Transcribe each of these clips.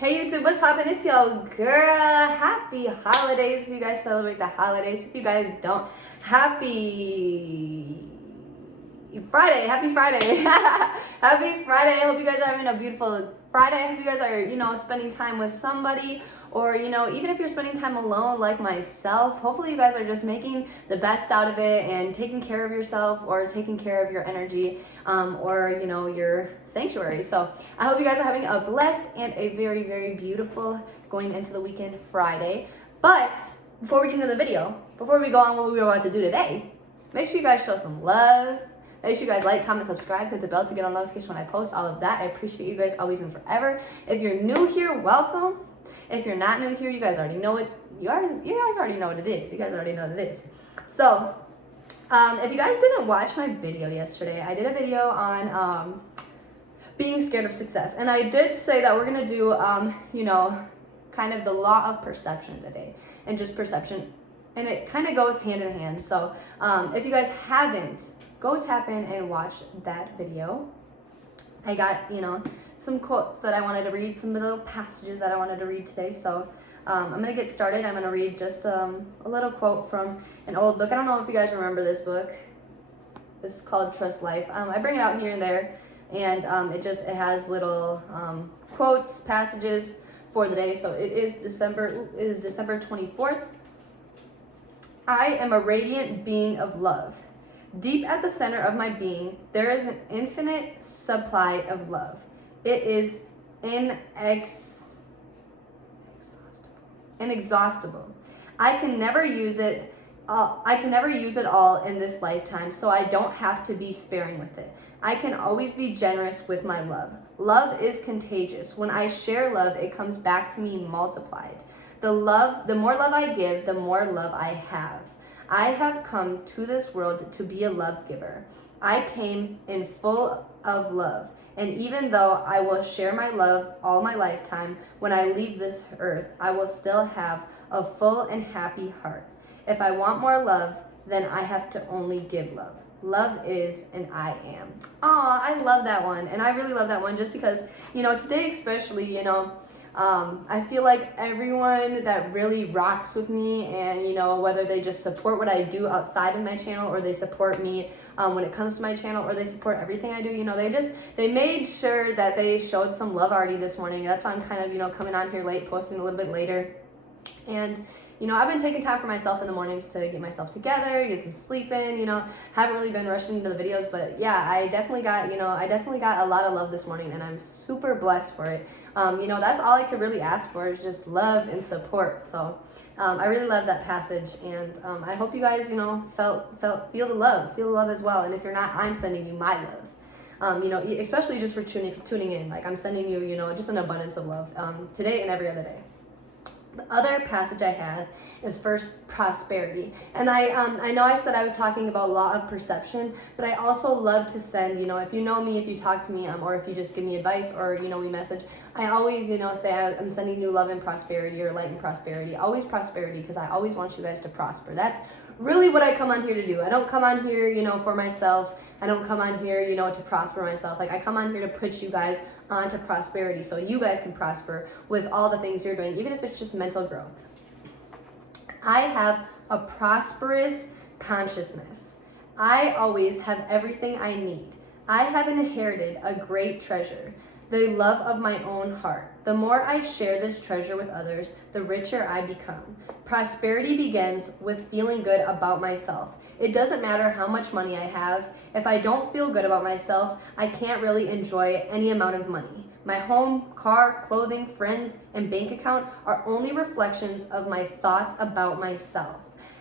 Hey YouTube, what's poppin'? It's your girl. Happy holidays if you guys celebrate the holidays. If you guys don't, happy Friday. Happy Friday. Happy Friday. I hope you guys are having a beautiful Friday. I hope you guys are, spending time with somebody, or, even if you're spending time alone like myself, hopefully you guys are just making the best out of it and taking care of yourself or taking care of your energy, or, your sanctuary. So I hope you guys are having a blessed and a very, very beautiful going into the weekend Friday. But before we get into the video, before we go on what we're about to do today, make sure you guys show some love. Make sure you guys like, comment, subscribe, hit the bell to get a notification when I post all of that. I appreciate you guys always and forever. If you're new here, welcome. If you're not new here, you guys already know it. You guys already know what it is. You guys already know what it is. So, if you guys didn't watch my video yesterday, I did a video on being scared of success. And I did say that we're going to do, kind of the law of perception today. And just perception. And it kind of goes hand in hand. So, if you guys haven't, go tap in and watch that video. I got, some quotes that I wanted to read, some little passages that I wanted to read today. So I'm going to get started. I'm going to read just a little quote from an old book. I don't know if you guys remember this book. It's called Trust Life. I bring it out here and there, and it has little quotes, passages for the day. So it is December 24th. I am a radiant being of love. Deep at the center of my being, there is an infinite supply of love. It is inexhaustible. I can never use it all in this lifetime, so I don't have to be sparing with it. I can always be generous with my love. Love is contagious. When I share love, it comes back to me multiplied. The more love I give, the more love I have. I have come to this world to be a love giver. I came in full of love. And even though I will share my love all my lifetime, when I leave this earth, I will still have a full and happy heart. If I want more love, then I have to only give love. Love is and I am. Aw, I love that one. And I really love that one just because, today especially, I feel like everyone that really rocks with me, and whether they just support what I do outside of my channel, or they support me when it comes to my channel, or they support everything I do, they made sure that they showed some love already this morning. That's why I'm kind of coming on here late, posting a little bit later. And I've been taking time for myself in the mornings to get myself together, get some sleep in, haven't really been rushing into the videos, but yeah, I definitely got a lot of love this morning, and I'm super blessed for it. That's all I could really ask for, is just love and support. So I really love that passage, and I hope you guys, feel the love as well. And if you're not, I'm sending you my love. Especially just for tuning in. Like, I'm sending you, just an abundance of love today and every other day. The other passage I had is first prosperity. And I know I said I was talking about law of perception, but I also love to send, if you know me, if you talk to me, or if you just give me advice, or, we message, I always, say I'm sending you love and prosperity, or light and prosperity, always prosperity, because I always want you guys to prosper. That's really what I come on here to do. I don't come on here, for myself. I don't come on here, to prosper myself. Like, I come on here to put you guys onto prosperity, so you guys can prosper with all the things you're doing, even if it's just mental growth. I have a prosperous consciousness. I always have everything I need. I have inherited a great treasure, the love of my own heart. The more I share this treasure with others, the richer I become. Prosperity begins with feeling good about myself. It doesn't matter how much money I have. If I don't feel good about myself, I can't really enjoy any amount of money. My home, car, clothing, friends, and bank account are only reflections of my thoughts about myself.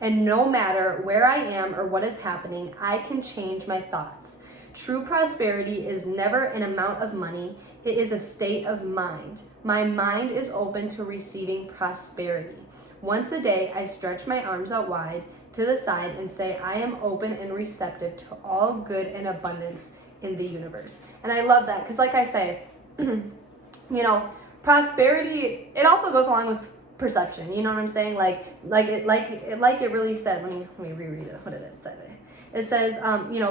And no matter where I am or what is happening, I can change my thoughts. True prosperity is never an amount of money. It is a state of mind. My mind is open to receiving prosperity. Once a day, I stretch my arms out wide to the side and say, I am open and receptive to all good and abundance in the universe. And I love that, because like I say, prosperity, it also goes along with perception. You know what I'm saying? Like it really said. Let me reread it. What did it say? It says,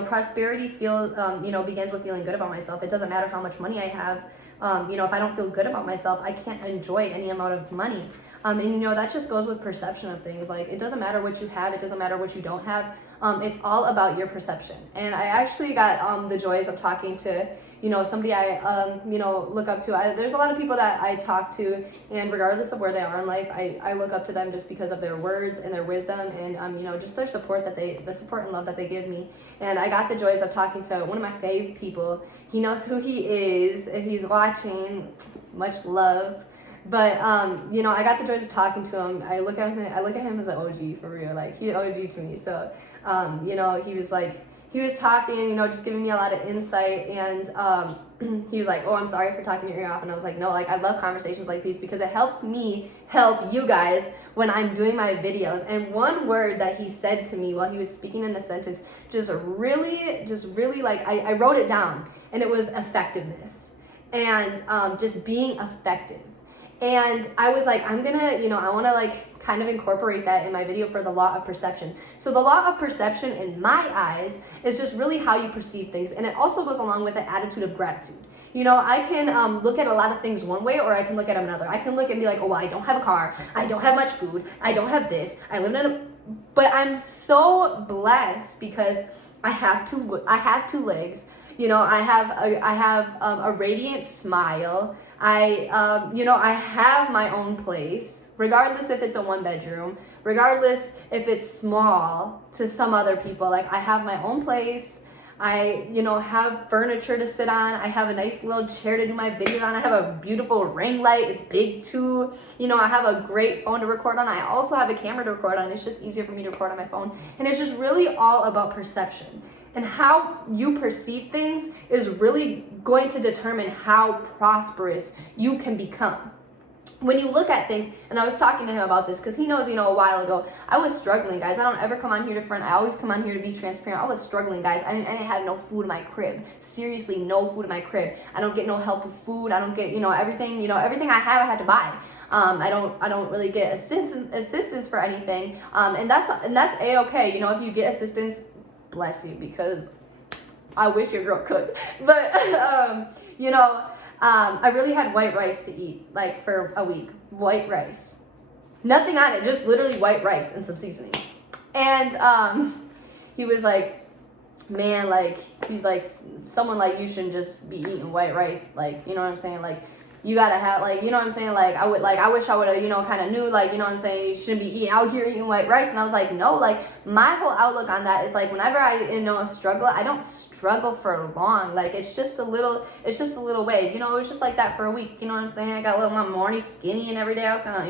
prosperity begins with feeling good about myself. It doesn't matter how much money I have. If I don't feel good about myself, I can't enjoy any amount of money. And that just goes with perception of things. Like, it doesn't matter what you have, it doesn't matter what you don't have. It's all about your perception. And I actually got the joys of talking to somebody I look up to. There's a lot of people that I talk to, and regardless of where they are in life, I look up to them just because of their words and their wisdom, and just their support the support and love that they give me. And I got the joys of talking to one of my fave people. He knows who he is. If he's watching, much love. But I got the joys of talking to him. I look at him as an OG for real. Like, he OG to me. So he was talking, just giving me a lot of insight, and he was like, "Oh, I'm sorry for talking your ear off," and I was like, "No, like, I love conversations like these because it helps me help you guys when I'm doing my videos." And one word that he said to me while he was speaking in a sentence just really like, I wrote it down, and it was effectiveness, and just being effective. And I was like, I'm gonna, I want to like kind of incorporate that in my video for the law of perception. So the law of perception in my eyes is just really how you perceive things. And it also goes along with the attitude of gratitude. I can look at a lot of things one way, or I can look at them another. I can look and be like, oh, well, I don't have a car. I don't have much food. I don't have this. I live in but I'm so blessed because I have two legs. I have a radiant smile. I have my own place, regardless if it's a 1-bedroom, regardless if it's small to some other people. Like, I have my own place. I, have furniture to sit on. I have a nice little chair to do my video on. I have a beautiful ring light. It's big too. I have a great phone to record on. I also have a camera to record on. It's just easier for me to record on my phone. And it's just really all about perception. And how you perceive things is really going to determine how prosperous you can become. When you look at things, and I was talking to him about this because he knows, a while ago, I was struggling, guys. I don't ever come on here to front. I always come on here to be transparent. I was struggling, guys. I didn't have no food in my crib. Seriously, no food in my crib. I don't get no help with food. I don't get, everything, everything I have, I had to buy. I don't really get assistance for anything. And that's A-okay. If you get assistance, bless you, because I wish your girl could. But I really had white rice to eat, like, for a week. White rice, nothing on it, just literally white rice and some seasoning. And he was like, man, like, he's like, someone like you shouldn't just be eating white rice, like, you know what I'm saying, like, you gotta have, like, you know what I'm saying, like, I wish I would have, kind of knew, like, you know what I'm saying, you shouldn't be eating out here eating white rice. And I was like, no, like, my whole outlook on that is, like, whenever I, struggle, I don't struggle for long. Like, it's just a little wave, it was just like that for a week, you know what I'm saying. I got a little, my morning skinny, and every day I was kind of,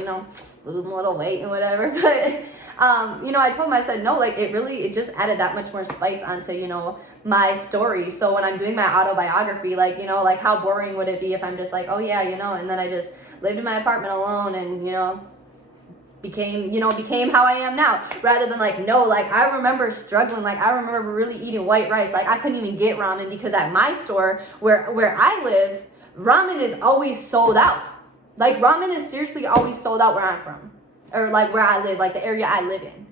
losing a little weight and whatever. But I told him, I said, no, like, it just added that much more spice onto, my story. So when I'm doing my autobiography, like, like, how boring would it be if I'm just like, oh yeah, and then I just lived in my apartment alone and, became how I am now, rather than like, no, like, I remember struggling. Like, I remember really eating white rice. Like, I couldn't even get ramen because at my store where I live, ramen is always sold out. Like, ramen is seriously always sold out where I'm from, or like where I live, like the area I live in.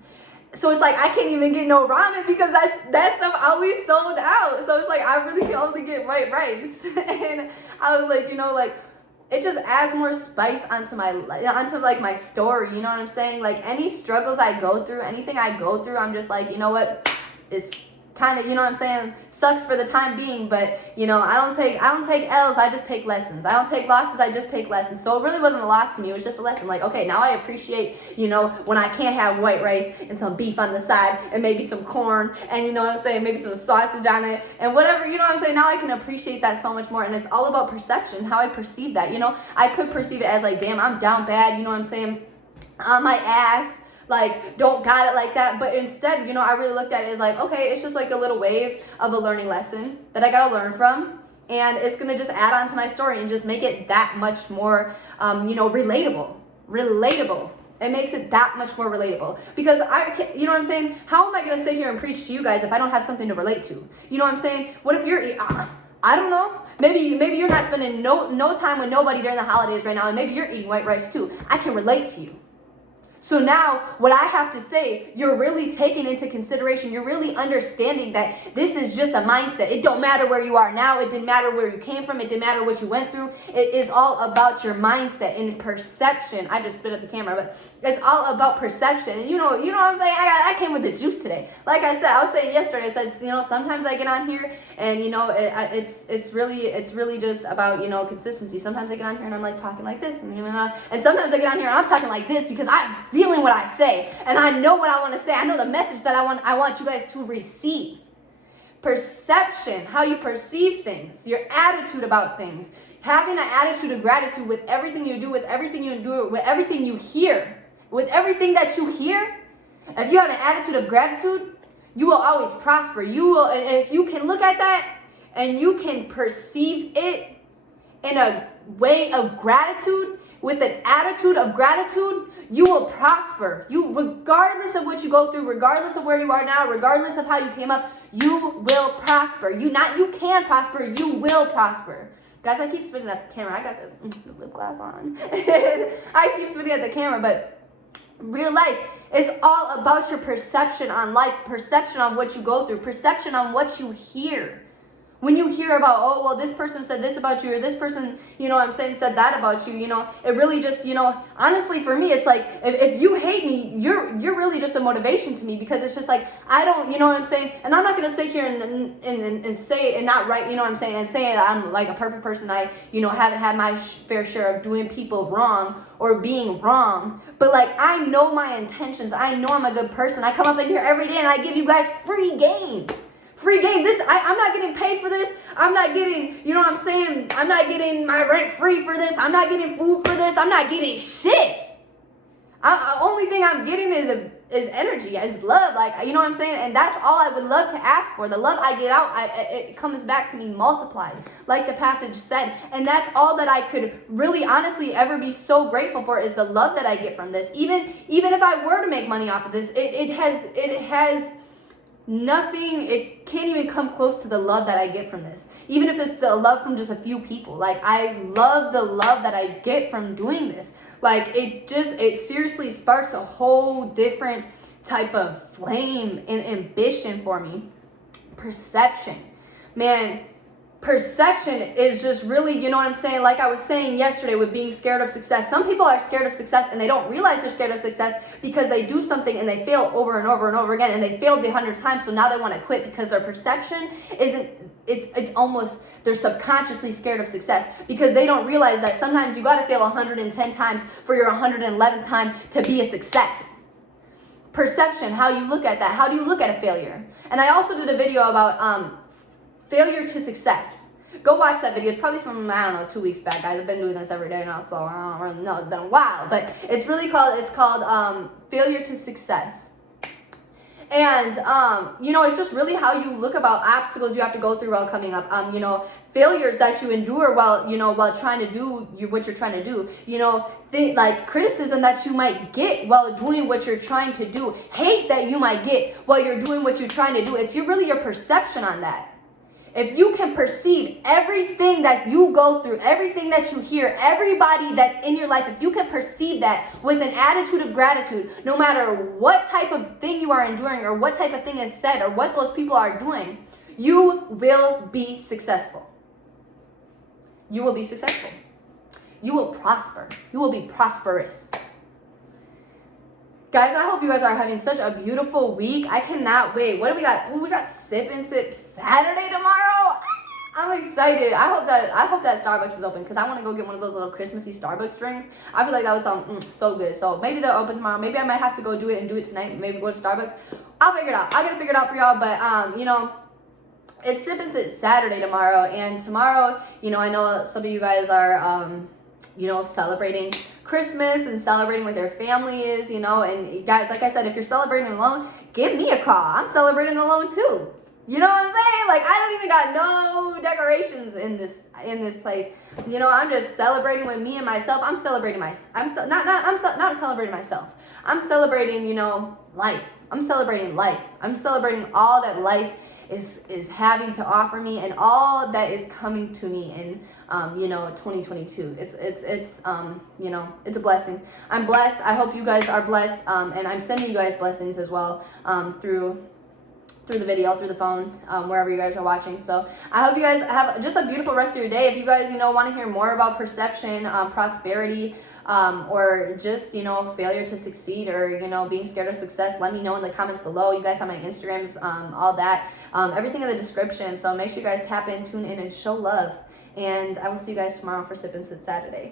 So it's like, I can't even get no ramen because that stuff always sold out. So it's like, I really can only get white rice. And I was like, like, it just adds more spice onto my story. You know what I'm saying? Like, any struggles I go through, anything I go through, I'm just like, you know what? It's kind of, you know what I'm saying, sucks for the time being, but I don't take L's, I just take lessons. I don't take losses, I just take lessons. So it really wasn't a loss to me, it was just a lesson. Like, okay, now I appreciate, when I can't have white rice and some beef on the side and maybe some corn and, you know what I'm saying, maybe some sausage on it and whatever, you know what I'm saying. Now I can appreciate that so much more, and it's all about perception, how I perceive that. I could perceive it as like, damn, I'm down bad, you know what I'm saying, on my ass, like, don't got it like that. But instead, I really looked at it as like, okay, it's just like a little wave of a learning lesson that I gotta learn from, and it's gonna just add on to my story and just make it that much more relatable. It makes it that much more relatable, because you know what I'm saying, how am I gonna sit here and preach to you guys if I don't have something to relate to? You know what I'm saying? What if you're I don't know, maybe you're not spending no time with nobody during the holidays right now, and maybe you're eating white rice too. I can relate to you. So now what I have to say, you're really taking into consideration, you're really understanding that this is just a mindset. It don't matter where you are now. It didn't matter where you came from. It didn't matter what you went through. It is all about your mindset and perception. I just spit at the camera, but it's all about perception. And you know what I'm saying? I came with the juice today. Like I said, I was saying yesterday, I said, sometimes I get on here and, it's really just about, consistency. Sometimes I get on here and I'm like talking like this and sometimes I get on here and I'm talking like this because I'm feeling what I say, and I know what I want to say. I know the message that I want you guys to receive. Perception, how you perceive things, your attitude about things, having an attitude of gratitude with everything you do, with everything you endure, with everything you hear, with everything that you hear. If you have an attitude of gratitude, you will always prosper. You will, and if you can look at that and you can perceive it in a way of gratitude, with an attitude of gratitude, you will prosper. You, regardless of what you go through, regardless of where you are now, regardless of how you came up, you will prosper. You can prosper, you will prosper. Guys, I keep spitting at the camera. I got this lip gloss on. I keep spitting at the camera, but real life is all about your perception on life, perception on what you go through, perception on what you hear. When you hear about, this person said this about you, or this person, said that about you, it really just, honestly for me, it's like, if you hate me, you're really just a motivation to me, because it's just like, I don't, and I'm not going to sit here and say, and not write, and say that I'm like a perfect person. I, haven't had my fair share of doing people wrong or being wrong, but like, I know my intentions. I know I'm a good person. I come up in here every day and I give you guys free game. Free game. I'm not getting paid for this. I'm not getting, I'm not getting my rent free for this. I'm not getting food for this. I'm not getting shit. Only thing I'm getting is energy, is love. Like, And that's all I would love to ask for. The love I get out, it comes back to me multiplied, like the passage said. And that's all that I could really honestly ever be so grateful for, is the love that I get from this. Even if I were to make money off of this, it has nothing, it can't even come close to the love that I get from this. Even if it's the love from just a few people. Like, I love the love that I get from doing this. Like, it seriously sparks a whole different type of flame and ambition for me. Perception. Man, perception is just really, like I was saying yesterday with being scared of success. Some people are scared of success and they don't realize they're scared of success because they do something and they fail over and over and over again, and they failed the 100th time, so now they want to quit because their perception it's almost, they're subconsciously scared of success because they don't realize that sometimes you got to fail 110 times for your 111th time to be a success. Perception, how you look at that. How do you look at a failure? And I also did a video about failure to success. Go watch that video. It's probably from, 2 weeks back, guys. I've been doing this every day now, so I don't really know. It's been a while, but it's called Failure to Success. And, it's just really how you look about obstacles you have to go through while coming up. Failures that you endure while trying to do what you're trying to do. Like criticism that you might get while doing what you're trying to do. Hate that you might get while you're doing what you're trying to do. It's really your perception on that. If you can perceive everything that you go through, everything that you hear, everybody that's in your life, if you can perceive that with an attitude of gratitude, no matter what type of thing you are enduring or what type of thing is said or what those people are doing, you will be successful. You will be successful. You will prosper. You will be prosperous. Guys, I hope you guys are having such a beautiful week. I cannot wait. What do we got? We got Sip and Sip Saturday tomorrow. I'm excited. I hope that Starbucks is open because I want to go get one of those little Christmassy Starbucks drinks. I feel like that would sound so good. So maybe they're open tomorrow. Maybe I might have to go do it tonight. Maybe go to Starbucks. I'll figure it out. I'll get it figured out for y'all. But it's Sip and Sip Saturday tomorrow. And tomorrow, I know some of you guys are celebrating Christmas and celebrating with their families, and guys, like I said, if you're celebrating alone, give me a call. I'm celebrating alone too. You know what I'm saying? Like, I don't even got no decorations in this place. I'm just celebrating with me and myself. I'm celebrating not celebrating myself. I'm celebrating, life. I'm celebrating life. I'm celebrating all that life is having to offer me, and all that is coming to me in 2022. It's it's a blessing. I'm blessed. I hope you guys are blessed, and I'm sending you guys blessings as well through the video, through the phone, wherever you guys are watching. So I hope you guys have just a beautiful rest of your day. If you guys want to hear more about perception, prosperity, or just failure to succeed, or being scared of success, let me know in the comments below. You guys have my Instagrams, all that, everything in the description. So make sure you guys tap in, tune in, and show love. And I will see you guys tomorrow for Sip and Sit Saturday.